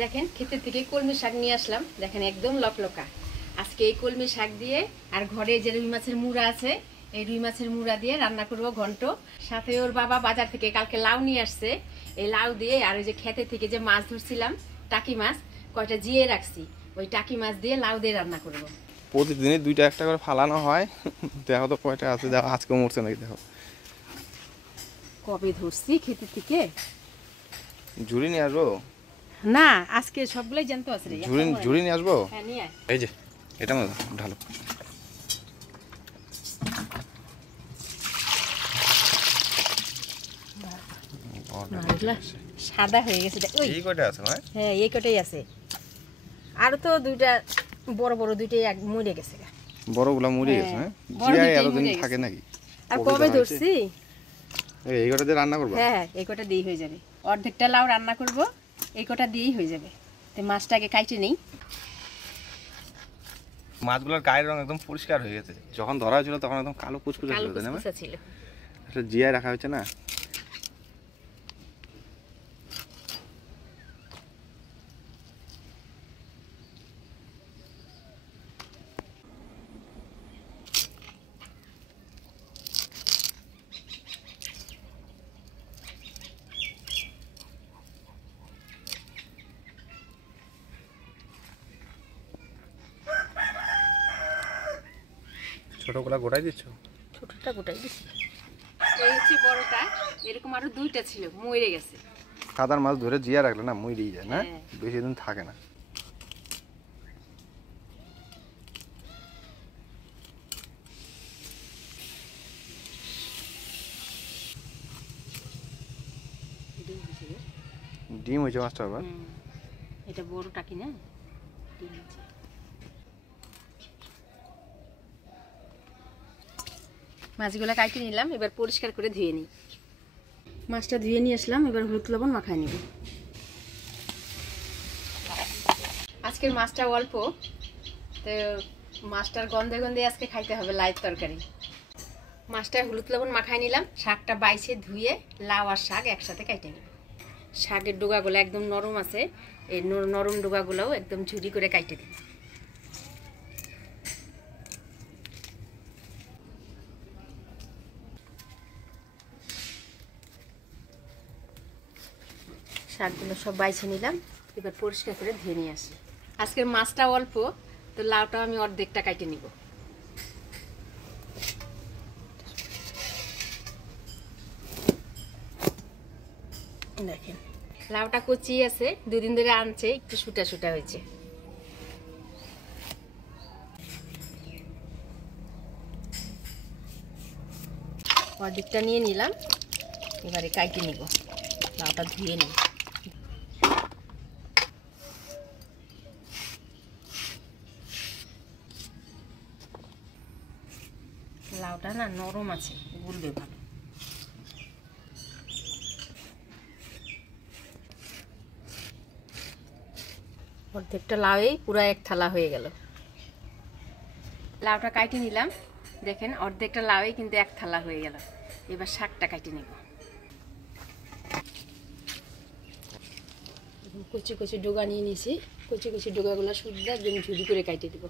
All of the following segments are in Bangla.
দেখেন ক্ষেতের থেকে কলমি শাক নিয়ে আসলাম, দেখেন একদম লকলকা। আজকে এই কলমি শাক দিয়ে আর ঘরে যে রুই মাছের মুড়া আছে এই রুই মাছের মুড়া দিয়ে রান্না করব ঘন্ট। সাথে ওর বাবা বাজার থেকে কালকে লাউ নিয়ে আসছে, এই লাউ দিয়ে আর ওই যে ক্ষেতে থেকে যে মাছ ধরছিলাম টাকি মাছ কয়টা জিয়ে রাখছি, ওই টাকি মাছ দিয়ে লাউ দিয়ে রান্না করব। প্রতিদিনই দুইটা একটা করে ফালানো হয়। দেখো তো কয়টা আছে, দেখো আজকে মরছে নাকি। দেখো কবে ধরছি ক্ষেতের থেকে, ঝুড়ি নিয়ে আসবো না আজকে সবগুলোই জানতো আছে রে। ঝুড়ি নিয়ে আসবো। হ্যাঁ নিয়ে আয়। এই যে এটা মতো ঢালো। সাদা হয়ে গেছে, এই কয়টা আছে? হ্যাঁ এই কটাই আছে, আর তো দুইটা বড় বড় দুইটাই মরে গেছে। বড়গুলা মরে গেছে? হ্যাঁ জিয়া এতদিন থাকে নাকি? আর কবে ধরছি এই কটা দিয়ে রান্না করবো? হ্যাঁ এই কটা দিয়েই হয়ে যাবে, অর্ধেকটা লাউ রান্না করব, এই কটা দিয়েই হয়ে যাবে। তো মাছটাকে কাইটে নেই। মাছগুলোর গায়ের রং একদম পরিষ্কার হয়ে গেছে, যখন ধরা হয়েছিল তখন একদম কালো কুচকুচে ছিল। আসলে জিয়ায় রাখা হয়েছে না। ছোটগুলা গোটাই দিচ্ছ? ছোটটা গোটাই দিচ্ছি। এই হচ্ছে বড়টা, এরকম আরো দুইটা ছিল মরে গেছে। কাদার মাছ ধরে জিয়া রাখলে না মরেই যায় না, বেশি দিন থাকে না। ডিম হয়েছে মাছটা আবার? এটা বড় টাকি না, ডিম হয়েছে। মাছগুলো কাটে নিলাম, এবার পরিষ্কার করে ধুয়ে নিই। মাছটা ধুয়ে নিয়ে আসলাম, এবার হলুদ লবণ মাখায় নিব। আজকের মাছটা অল্প, তো মাছটার গন্ধে গন্ধে আজকে খাইতে হবে লাইট তরকারি। মাছটা হলুদ লবণ মাখায় নিলাম, শাকটা বাইছে ধুয়ে লাউ আর শাক একসাথে কাটে নিব। শাকের ডোগাগুলো একদম নরম আছে, এই নরম ডোগাগুলোও একদম ঝুরি করে কাটে দিই। শাকগুলো সব বাইছে নিলাম, এবার পরিষ্কার করে ধুয়ে নিয়ে আসি। আজকের মাছটা অল্প, তো লাউটাও আমি অর্ধেকটা কাটে নিব। দেখেন লাউটা কচি আছে, দুদিন ধরে আনছে, একটু শুটা শুটা হয়েছে। অর্ধেকটা নিয়ে নিলাম, এবারে কাটে নিব। লাউটা ধুয়ে নিই। লাউটা না নরম আছে, গুলবে ভালো। অর্ধেকটা লাউই পুরো এক থালা হয়ে গেল। লাউটা কাটে নিলাম, দেখেন অর্ধেকটা লাউই কিন্তু এক থালা হয়ে গেল। এবার শাকটা কাটে নিব। কচি কচি ডোগা নিয়ে নিয়েছি, কচি কচি ডোগাগুলো শুদ্ধ একদম ঝুরি করে কাটে দিব।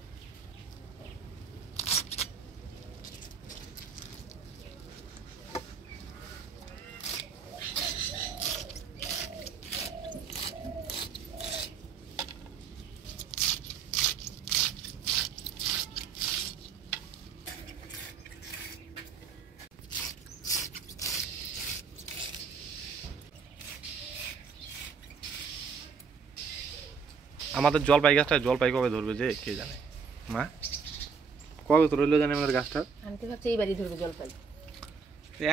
আমাদের জলপাই গাছটা জলপাই কবে ধরবে যে কে জানে? মা কবে ধরলো জানে আমাদের গাছটা? আমি তো ভাবছি এইবারই ধরবে জলপাই।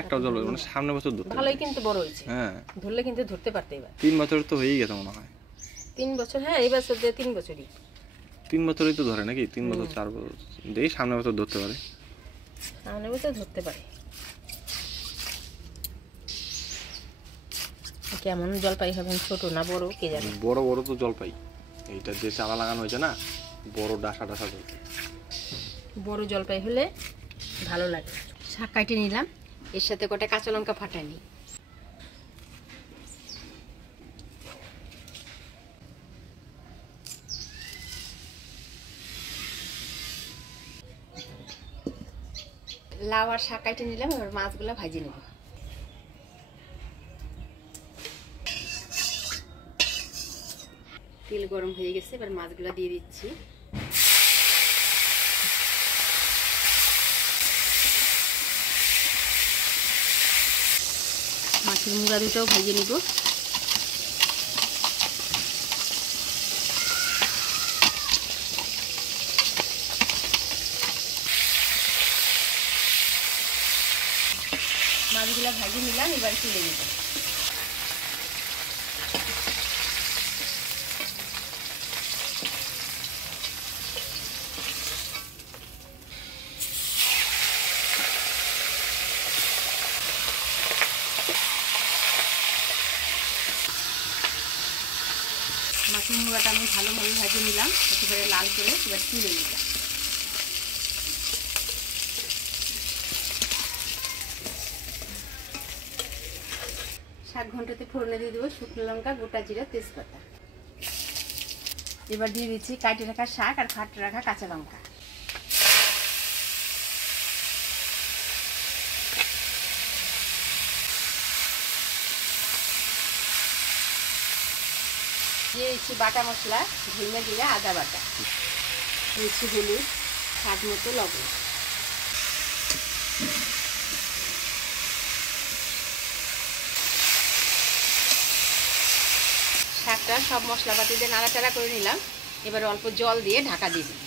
একটাও জল মানে সামনে বছর ধরতে ভালোই কিন্তু বড় হয়েছে। হ্যাঁ ধরলে কিন্তু ধরতে পারতে এবার। 3 বছর তো হয়েই গেছে মনে হয়। 3 বছর? হ্যাঁ এই বছর দিয়ে 3 বছরই। 3 বছরই তো ধরে নাকি? 3 বছর 4 বছর দেই, সামনে বছর ধরতে পারে। সামনে বছর ধরতে পারে। কেমন জলপাই হবে, ছোট না বড় কে জানে? বড় বড় তো জলপাই, এইটা যে চারা লাগানো হয়েছে না, বড় ডাসা ডাসা জলপাই। বড় জলপাই হলে ভালো লাগে। শাক কাটে নিলাম, এর সাথে কটা কাঁচা লঙ্কা ফাটাই নিই। লাউ আর শাক কেটে নিলাম, এবার মাছগুলো ভাজি নেব। তেল গরম হয়ে গেছে, এবার মাছগুলো দিয়ে দিচ্ছি। মাছের মুড়া দুটাও ভেজে নিব। মাছগুলো ভেজে নিলাম, এবার তুলে নেব। মাছের মুড়াটা আমি ভালোভাবে ভেজে নিলাম, একেবারে লাল করে, এবার তুলে নিলাম। শাক ঘন্টাতে ফোড়নে দিয়ে দেবো শুকনো লঙ্কা, গোটা জিরা, তেজপাতা। এবার দিয়ে দিচ্ছি কাটে রাখা শাক আর ফাটে রাখা কাঁচা লঙ্কা। দিয়ে দিচ্ছি বাটা মশলা, ধনিয়া জিরা, আদা বাটা, দিচ্ছি হলুদ, স্বাদ মতো লবণ। শাকটা সব মশলাপাতি দিয়ে নাড়াচাড়া করে নিলাম, এবার অল্প জল দিয়ে ঢাকা দিয়ে দিই।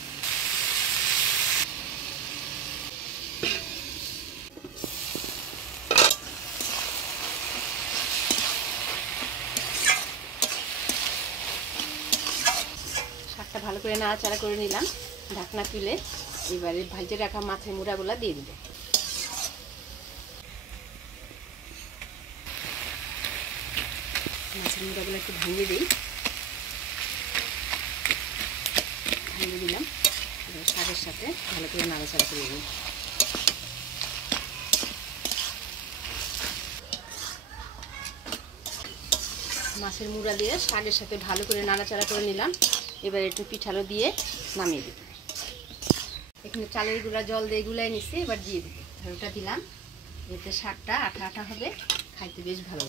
শাকটা ভালো করে নাড়াচাড়া করে নিলাম, ঢাকনা তুলে এবারে ভাজে রাখা মাছের মুড়াগুলো দিয়ে দিল। মাছের মুড়াগুলো একটু ভেঙে দিই, ভেঙে দিলাম। এবার শাকের সাথে ভালো করে নাড়াচাড়া করে দিই। মাছের মুড়া দিয়ে শাকের সাথে ভালো করে নাড়াচাড়া করে নিলাম, এবার একটু পিঠালো দিয়ে নামিয়ে দিই। এখানে চালের গুঁড়া জল দিয়ে গুলাই নিচ্ছি, এবার দিয়ে দিই। ওটা দিলাম, এতে শাকটা আঠা আঠা হবে, খাইতে বেশ ভালো।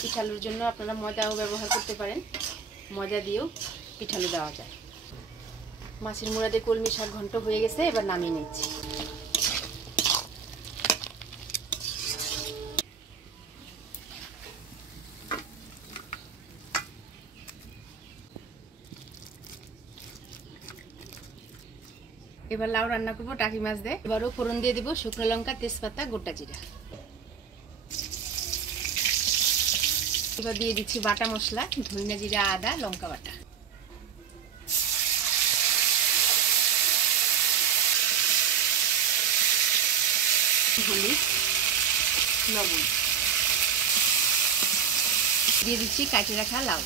পিঠালুর জন্য আপনারা ময়দাও ব্যবহার করতে পারেন, ময়দা দিয়েও পিঠালু দেওয়া যায়। মাছের মুড়া দিয়ে কলমি শাক ঘন্ট হয়ে গেছে, এবার নামিয়ে নিচ্ছি। এবার লাউ রান্না করবো টাকি মাছ দিয়ে। এবারও ফোড়ন দিয়ে দিব শুকনো লঙ্কা, তেজপাতা, গোটা জিরা। এবার দিয়ে দিচ্ছি বাটা মশলা, ধনিয়া জিরা, আদা, লঙ্কা বাটা। হলুদ, লবণ দিয়ে দিচ্ছি কাটে রাখা লাউ।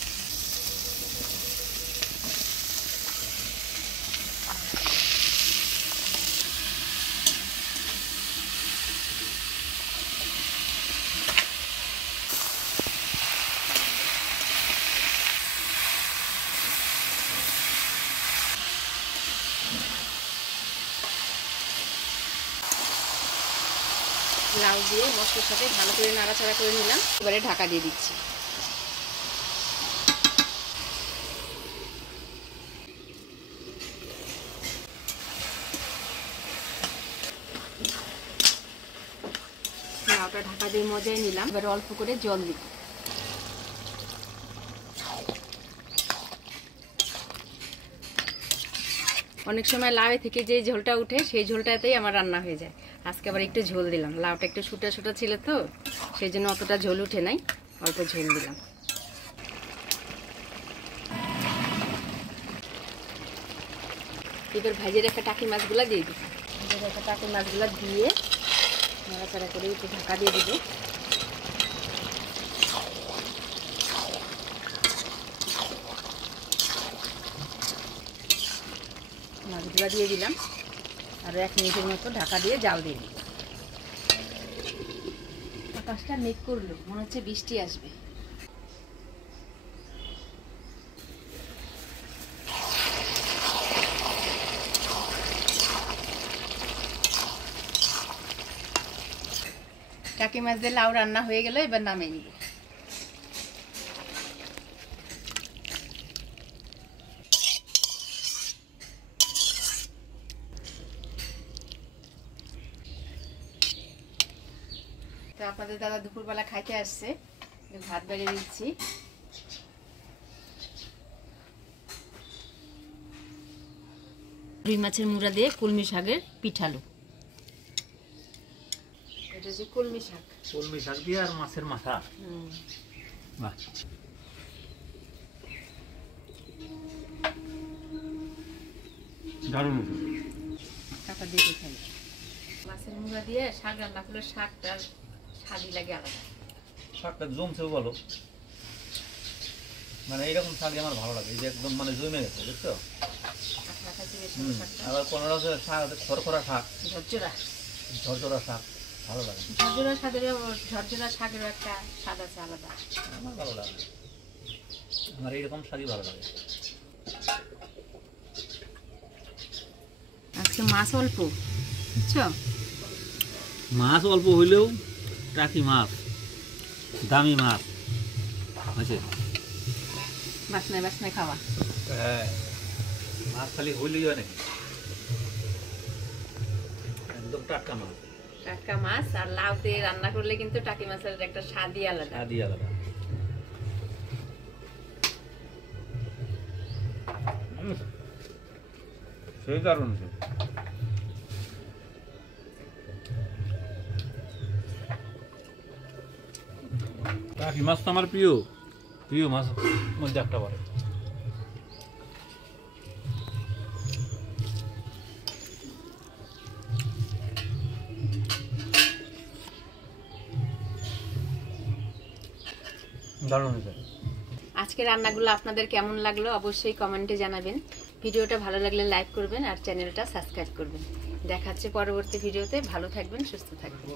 লাউ দিয়ে মশলার সাথে ভালো করে নাড়াচাড়া করে নিলাম, এবারে ঢাকা দিয়ে দিচ্ছি। লাউটা ঢাকা দিয়ে মজায় নিলাম, এবারে অল্প করে জল দিব। অনেক সময় লাউ থেকে যে ঝোলটা উঠে সেই ঝোলটাতেই আমার রান্না হয়ে যায়। আজকে আবার একটু ঝোল দিলাম, লাউটা একটু শুটা শুটা ছিল তো, সেই জন্য অতটা ঝোল উঠে নাই, অল্প ঝোল দিলাম। এবার ভাজে রাখা টাকি মাছগুলো দিয়ে দিই। ভেজে রাখা টাকি মাছগুলো দিয়ে নাড়াচাড়া করে একটু ঢাকা দিয়ে দিব। মাছগুলো দিয়ে দিলাম, আর 1 মিনিটের মতো ঢাকা দিয়ে জাল দিয়ে দিই। আকাশটা মেঘ করলো, মনে হচ্ছে বৃষ্টি আসবে। টাকি মাছ দিয়ে লাউ রান্না হয়ে গেল, এবার নামিয়ে নিব। তো আপনাদের দাদা দুপুরবেলা খাইতে আসছে, ভাত বেড়ে দিচ্ছি। রুই মাছের মুড়া দিয়ে কলমি শাকের পিঠালু। এটা যে কলমি শাক, কলমি শাক দিয়ে আর মাছের মাথা। বাহ, দারুণ। কাটা দিয়ে খাই। মাছের মুড়া দিয়ে শাক রান্না করলে শাকটার স্বাদই লাগে আলাদা। শাকটা জমছেও ভালো, মানে এরকম শাক আমার ভালো লাগে, এই যে একদম মানে জমে গেছে, বুঝছো? আবার কোনো রকমের শাক আছে খরখরা শাক, ঝরঝরা শাক ভালো লাগে। ঝরঝরা শাকেরও একটা স্বাদ আছে আলাদা, আমার ভালো লাগে, আমার এইরকম শাকই ভালো লাগে। আজকে মাছ অল্প, বুঝছো? মাছ অল্প হইলেও টাকি মাছ, দামি মাছ আছে, বাসনায় বাসনায় খাওয়া। হ্যাঁ, মাছ খালি হইলেই হয় নাকি, একদম টাটকা মাছ। টাটকা মাছ আর লাউ দিয়ে রান্না করলে কিন্তু টাকি মাছের একটা স্বাদই আলাদা। স্বাদই আলাদা। সেই দারুণ। টাকি মাছ তো আমার প্রিয় প্রিয় মাছ মধ্যে একটা পড়ে। দারুণ হয়েছে। আজকে রান্নাগুলো আপনাদের কেমন লাগলো অবশ্যই কমেন্টে জানাবেন। ভিডিওটা ভালো লাগলে লাইক করবেন আর চ্যানেলটা সাবস্ক্রাইব করবেন। দেখা হচ্ছে পরবর্তী ভিডিওতে। ভালো থাকবেন, সুস্থ থাকবেন।